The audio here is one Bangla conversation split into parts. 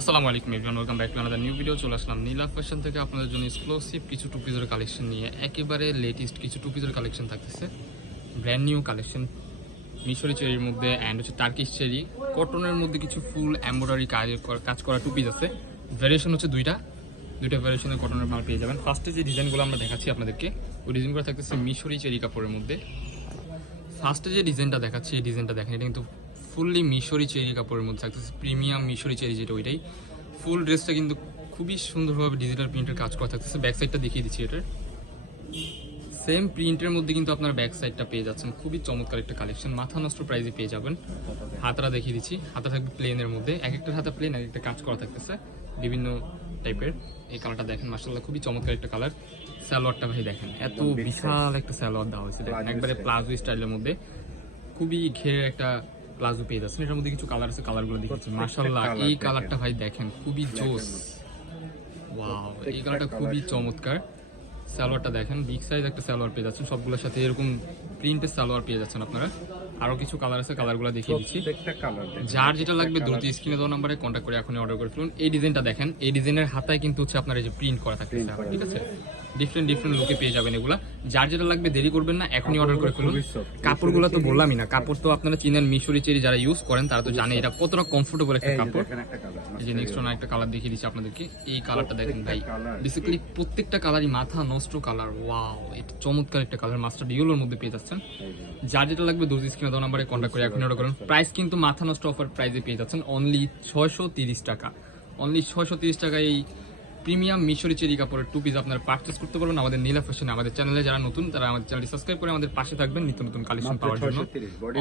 আসসালামু আলাইকুম everyone, welcome back to another new video. চলে আসলাম নীলা ফ্যাশন থেকে আপনাদের জন্য এক্সক্লুসিভ কিছু টু পিসের কালেকশন নিয়ে। একেবারে লেটেস্ট কিছু টু পিসের কালেকশন থাকতেছে, ব্র্যান্ড নিউ কালেকশন। মিশরি চেরির মধ্যে অ্যান্ড হচ্ছে টার্কিশ চেরি, কটনের মধ্যে কিছু ফুল এমব্রয়ডারি কাজ করা টু পিস আছে। ভ্যারিয়েশন হচ্ছে দুইটা ভ্যারিয়েশনের কটনের মাল পেয়ে যাবেন। ফার্স্টে যে ডিজাইনগুলো আমরা দেখাচ্ছি আপনাদেরকে, ওই ডিজাইনগুলো থাকতেছে মিশরি চেরি কাপড়ের মধ্যে। ফার্স্টে যে ডিজাইনটা দেখাচ্ছি, এই ডিজাইনটা দেখেন, এটা কিন্তু ফুললি মিশরি চেরি কাপড়ের মধ্যে থাকতেছে, প্রিমিয়াম মিশরি চেরি যেটা, ওইটাই। ফুল ড্রেসটা কিন্তু খুবই সুন্দরভাবে ডিজিটাল প্রিন্টের কাজ করা থাকতেছে। ব্যাক সাইডটা দেখিয়ে দিচ্ছি, এটার সেম প্রিন্টের মধ্যে কিন্তু আপনার ব্যাক সাইডটা পেয়ে যাচ্ছেন। খুবই চমৎকার একটা কালেকশন, মাথা নষ্ট প্রাইসে পেয়ে যাবেন। হাতাটা দেখিয়ে দিচ্ছি, হাতা থাকবে প্লেনের মধ্যে, এক একটা হাতা প্লেন, এক একটা কাজ করা থাকতেছে বিভিন্ন টাইপের। এই কালারটা দেখেন, মাশাআল্লাহ খুবই চমৎকার একটা কালার। সালোয়ারটা ভাই দেখেন, এত বিশাল একটা সালোয়ার দেওয়া হয়েছে, দেখেন একবারে প্লাজো স্টাইলের মধ্যে, খুবই ঘেরের একটা প্লাজো পেয়ে যাচ্ছেন। এটার মধ্যে কিছু কালার আছে, কালারগুলো দেখেছি মাশাআল্লাহ। এই কালারটা ভাই দেখেন, খুবই জোস, ওয়াও, এই কালারটা খুবই চমৎকার। সালোয়ারটা দেখেন, বিগ সাইজ একটা সালোয়ার পেয়ে যাচ্ছেন, সবগুলোর সাথে এরকম প্রিন্টের সালোয়ার পেয়ে যাচ্ছেন আপনারা। আরো কিছু কালার আছে, কালারগুলো দেখিয়ে দিচ্ছি। যার যেটা লাগবে দ্রুত স্ক্রিনে দেওয়া নাম্বারে কন্ট্যাক্ট করে এখনই অর্ডার করে ফেলুন। এই ডিজাইনটা দেখেন, এই ডিজাইনের হাতায় কিন্তু হচ্ছে আপনার এই যে প্রিন্ট করা থাকতেছে, ঠিক আছে? ডিফারেন্ট লুকে পেয়ে যাবেন এগুলা। যার যেটা লাগবে দেরি করবেন না, এখনই অর্ডার করে ফেলুন। কাপড়গুলো তো বললামই না, কাপড় তো আপনারা চিনেন, মিশরি চেরি যারা ইউজ করেন তারা তো জানে এটা কতটা কমফোর্টেবল একটা কাপড়। এই যে নেক্সট একটা কালার দেখিয়ে দিচ্ছি আপনাদেরকে, এই কালারটা দেখেন ভাই, বেসিক্যালি প্রত্যেকটা কালারই মাথা নষ্ট কালার, ওয়াও, এটা চমৎকার একটা কালার, মাস্টার্ড ইয়েলোর মধ্যে পেয়ে যাচ্ছেন। যার যেটা লাগবে দ্রুত স্ক্রিনে দেওয়া নাম্বারে কন্ট্যাক্ট করে এখন অর্ডার করুন। প্রাইস কিন্তু মাথা নষ্ট অফার প্রাইসে পেয়ে যাচ্ছেন অনলি 630 টাকা। অনলি 630 টাকায় এই প্রিমিয়াম মিশরি চেরি কাপড়ের টু পিস আপনারা পারচেস করতে পারবেন আমাদের নীলা ফ্যাশনে। আমাদের চ্যানেলে যারা নতুন তারা আমাদের চ্যানেলটি সাবস্ক্রাইব করে আমাদের পাশে থাকবেন নিত্য নতুন কালেকশন পাওয়ার জন্য।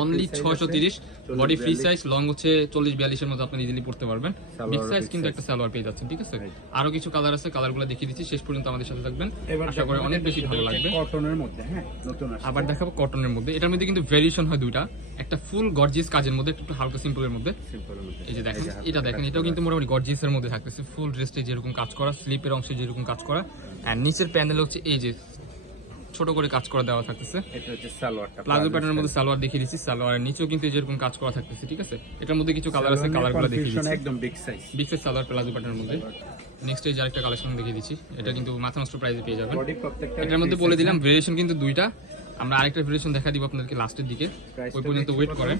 Only 630, body free size, long হচ্ছে 40-42 এর মধ্যে আপনি ইজিলি পড়তে পারবেন। বিগ সাইজ কিন্তু একটা সালোয়ার পেয়ে যাচ্ছেন, ঠিক আছে? আরো কিছু কালার আছে, কালারগুলো দেখিয়ে দিচ্ছি, শেষ পর্যন্ত আমাদের সাথে থাকবেন, আশা করি অনেক বেশি ভালো লাগবে। কটনের মধ্যে, হ্যাঁ, নতুন আসছে। আবার দেখাবো কটনের মধ্যে, এটার মধ্যে কিন্তু ভেরিয়েশন হয় দুইটা, একটা ফুল গর্জিয়াস কাজের মধ্যে, একটু হালকা সিম্পলের মধ্যে। এই যে দেখেন, এটা দেখেন, এটাও কিন্তু মোটামুটি গর্জিয়াসের মধ্যে থাকতেছে, ফুল ড্রেসে যেরকম কাজ করা, স্লিপের অংশে যেরকম কাজ করা, আর নিচের প্যানেল হচ্ছে এই যে ছোট করে কাজ করা দেওয়া থাকতেছে। এটা হচ্ছে সালোয়ারটা, প্লাজো প্যাটার্নের মধ্যে সালোয়ার দেখিয়ে দিচ্ছি, সালোয়ারের নিচেও কিন্তু যেরকম কাজ করা থাকতেছে, ঠিক আছে? এটার মধ্যে কিছু কালার আছে, কালারগুলো দেখিয়ে দিচ্ছি। একদম বিগ সাইজ সালোয়ার প্লাজো প্যাটার্নের মধ্যে। নেক্সট এই যে আরেকটা কালেকশন দেখিয়ে দিচ্ছি, এটা কিন্তু মাথা নষ্ট প্রাইসে পেয়ে যাবেন। এটার মধ্যে বলে দিলাম ভেরিয়েশন কিন্তু দুইটা, আমরা আরেকটা ভেরিয়েশন দেখা দিব আপনাদেরকে লাস্টের দিকে, ওই পর্যন্ত ওয়েট করেন।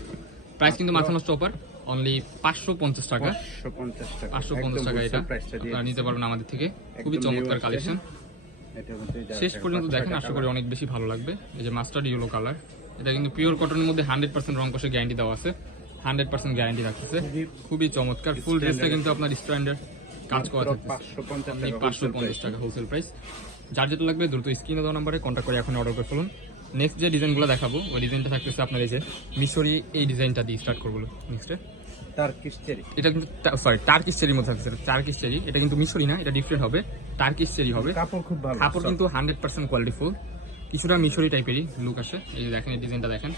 প্রাইস কিন্তু মাথা নষ্ট অফার অনলি 550 টাকা। 550 টাকা এটা আপনারা নিতে পারবেন আমাদের থেকে, খুবই চমৎকার কালেকশন। শেষ পর্যন্ত দেখেন, আশা করি অনেক বেশি ভালো লাগবে। এই যে মাস্টার্ড ইয়েলো কালার, এটা কিন্তু পিওর কটনের মধ্যে 100% রং কষে গ্যারান্টি দেওয়া আছে, 100% গ্যারান্টি রাখতেছে, খুবই চমৎকার। ফুল ড্রেসটা কিন্তু আপনার স্ট্যান্ডার্ড কাজ করা থাকতেছে, 550 টাকা হোলসেল প্রাইস। যার যেটা লাগবে দ্রুত স্ক্রিনে দেওয়া নাম্বারে কন্ট্যাক্ট করে এখন অর্ডার করে ফেলুন। নেক্সট যে ডিজাইনগুলো দেখাবো, ওই ডিজাইনটা থাকতেছে আপনার এই যে মিশরি, এই ডিজাইনটা দিয়ে স্টার্ট করবো নেক্সটে। এটা কিন্তু সরি টার্কিশ চেরির মধ্যে থাকছে, টার্কিশ চেরি, এটা কিন্তু মিশরি না, এটা ডিফারেন্ট হবে, টার্কিশ চেরি হবে। কাপড় খুব ভালো, কাপড় কিন্তু 100% কোয়ালিটি ফুল, কিছুটা মিশরি টাইপেরই লুক আসে। এই যে দেখেন, এই ডিজাইনটা দেখেন,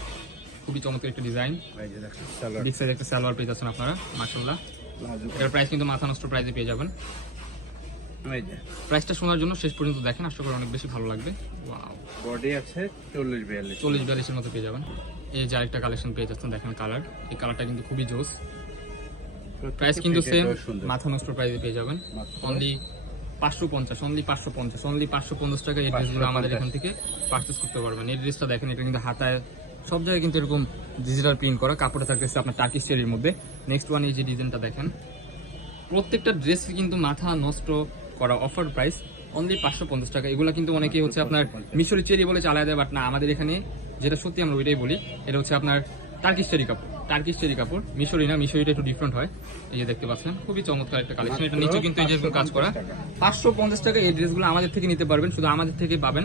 খুবই চমৎকার একটা ডিজাইন। বিগ সাইজ একটা সালোয়ার পেয়ে যাচ্ছেন আপনারা, মাশাআল্লাহ। এর প্রাইস কিন্তু মাথা নষ্ট প্রাইসে পেয়ে যাবেন। প্রাইসটা শোনার জন্য শেষ পর্যন্ত দেখেন, আশা করি অনেক বেশি ভালো লাগবে। ওয়াও, বডি আছে 40-42 এর মতো পেয়ে যাবেন। এই যে আরেকটা কালেকশন পেয়ে যাচ্ছেন, দেখেন কালার, এই কালারটা কিন্তু খুবই জোস। প্রাইস কিন্তু সেম, মাথা নষ্ট প্রাইসে পেয়ে যাবেন অনলি 550, অনলি 550 টাকা। এই ড্রেসগুলো আমাদের এখান থেকে পারচেস করতে পারবেন। এই ড্রেসটা দেখেন, এটা কিন্তু হাতায় সব জায়গায় কিন্তু এরকম ডিজিটাল প্রিন্ট করা, কাপড়টা থাকতেছে আপনার টার্কিশ চেরির মধ্যে। নেক্সট ওয়ান, এই যে ডিজাইনটা দেখেন, প্রত্যেকটা ড্রেস কিন্তু মাথা নষ্ট করা, অফার প্রাইস অনলি 550 টাকা। এগুলো কিন্তু অনেকে হচ্ছে আপনার মিশরি চেরি বলে চালায় দেয়, বাট না, আমাদের এখানে যেটা সত্যি আমরা ওইটাই বলি, এটা হচ্ছে আপনার টার্কিশ চেরি কাপড়, টার্কিশ চেরি কাপড়, মিশরি না, মিশরিটা একটু ডিফারেন্ট হয়। এই যে দেখতে পাচ্ছেন, খুবই চমৎকার একটা কালেকশন। এটা নিচে কিন্তু এই যে কাজ করা, 550 টাকা। এই ড্রেসগুলো আমাদের থেকে নিতে পারবেন, শুধু আমাদের থেকে পাবেন।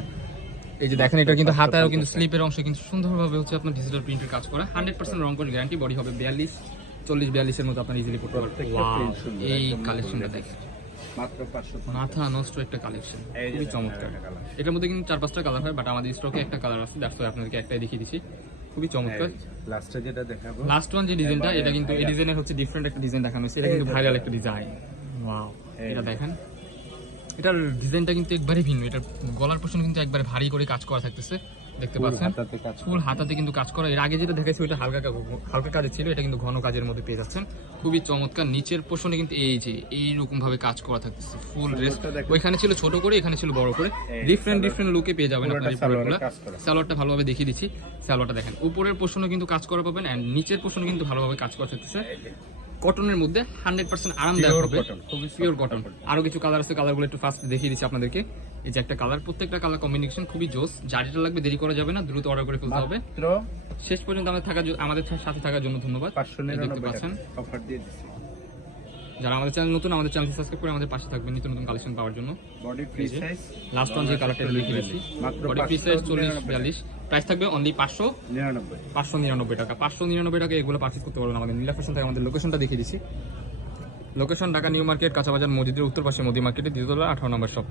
এই যে দেখেন, এটা কিন্তু হাতায়ও কিন্তু স্লিপের অংশে কিন্তু সুন্দরভাবে হচ্ছে আপনার ডিজিটাল প্রিন্টের কাজ করা, 100% রং কোন গ্যারান্টি। বডি হবে 40-42 এর মতো আপনার ইজিলি পড়তে পারবেন। এই কালেকশনটা দেখেন, মাথা নষ্ট একটা কালেকশন, খুবই চমৎকার। এটার মধ্যে কিন্তু 4-5টা কালার হয়, বাট আমাদের স্টকে একটা কালার আছে, দ্যাটস ওয়াই আপনাদেরকে একটাই দেখিয়ে দিচ্ছি, খুবই চমৎকার। লাস্ট ওয়ান যে ডিজাইনটা, এটা কিন্তু এই ডিজাইনের হচ্ছে ডিফারেন্ট একটা ডিজাইন দেখানো হয়েছে, এটা কিন্তু ভাইরাল একটা ডিজাইন। ওয়াও, এটা দেখেন, এটার ডিজাইনটা কিন্তু একবারে ভিন্ন, এটার গলার পোর্শন কিন্তু একবারে ভারী করে কাজ করা থাকতেছে, দেখতে ফুল পাচ্ছেন হাতাতে কাজ ফুল হাতাতে কিন্তু কাজ করা। এর আগে যেটা দেখাইছি ওইটা হালকা কাজে ছিল, এটা কিন্তু ঘন কাজের মধ্যে পেয়ে যাচ্ছেন। খুবই চমৎকার। নিচের পোর্শনে কিন্তু এই যে এইরকম ভাবে কাজ করা থাকতেছে ফুল ড্রেস। সালোয়ারটা দেখেন। ওইখানে ছিল ছোট করে, এখানে ছিল বড় করে, এই ডিফারেন্ট সালোয়ার- ডিফারেন্ট লুকে পেয়ে যাবেন আপনার এই পুরোটা সালোয়ারে প্রোডাক্টগুলো। কাজ করা। সালোয়ারটা ভালোভাবে দেখিয়ে দিচ্ছি। সালোয়ারটা দেখেন, উপরের পোর্শনে কিন্তু কাজ করা পাবেন এন্ড নিচের পোর্শনে কিন্তু ভালোভাবে কাজ করা থাকতেছে। এই যে, কটনের মধ্যে 100% আরামদায়ক Pure হবে, cotton, খুবই পিওর soft কটন। কাপড়। আরো কিছু কালার আছে, কালারগুলো একটু ফার্স্ট দেখিয়ে দিচ্ছি আপনাদেরকে। এই যে একটা কালার, প্রত্যেকটা কালার কম্বিনেশন খুবই জোস। যার যেটা লাগবে দেরি করা যাবে না, দ্রুত অর্ডার করে ফেলতে হবে। মাত্র শেষ পর্যন্ত আমাদের সাথে থাকার জন্য ধন্যবাদ। এই দেখতে 599 পাচ্ছেন, টাকা অফার দিয়ে দিচ্ছি। যারা আমাদের চ্যানেল নতুন, আমাদের চ্যানেল সাবস্ক্রাইব করে আমাদের পাশে থাকবেন নিত্য নতুন কালেকশন পাওয়ার জন্য। বডি ফ্রি এই যে, সাইজ লাস্ট ওয়ান যে কালারটা দেখিয়ে দিচ্ছি, মাত্র বডি ফ্রি সাইজ 40-42, প্রাইস থাকবে অনলি 99 599 টাকা। 599 টাকা এগুলো পারচেজ করতে পারবেন আমাদের নীলা ফ্যাশন থেকে। আমাদের লোকেশনটা দেখিয়ে দিচ্ছি। লোকেশন ঢাকা নিউ মার্কেট, কাঁচাবাজার মসজিদের উত্তর পাশে মোদি মার্কেটে, দ্বিতীয়তলা 18 নম্বর শপ।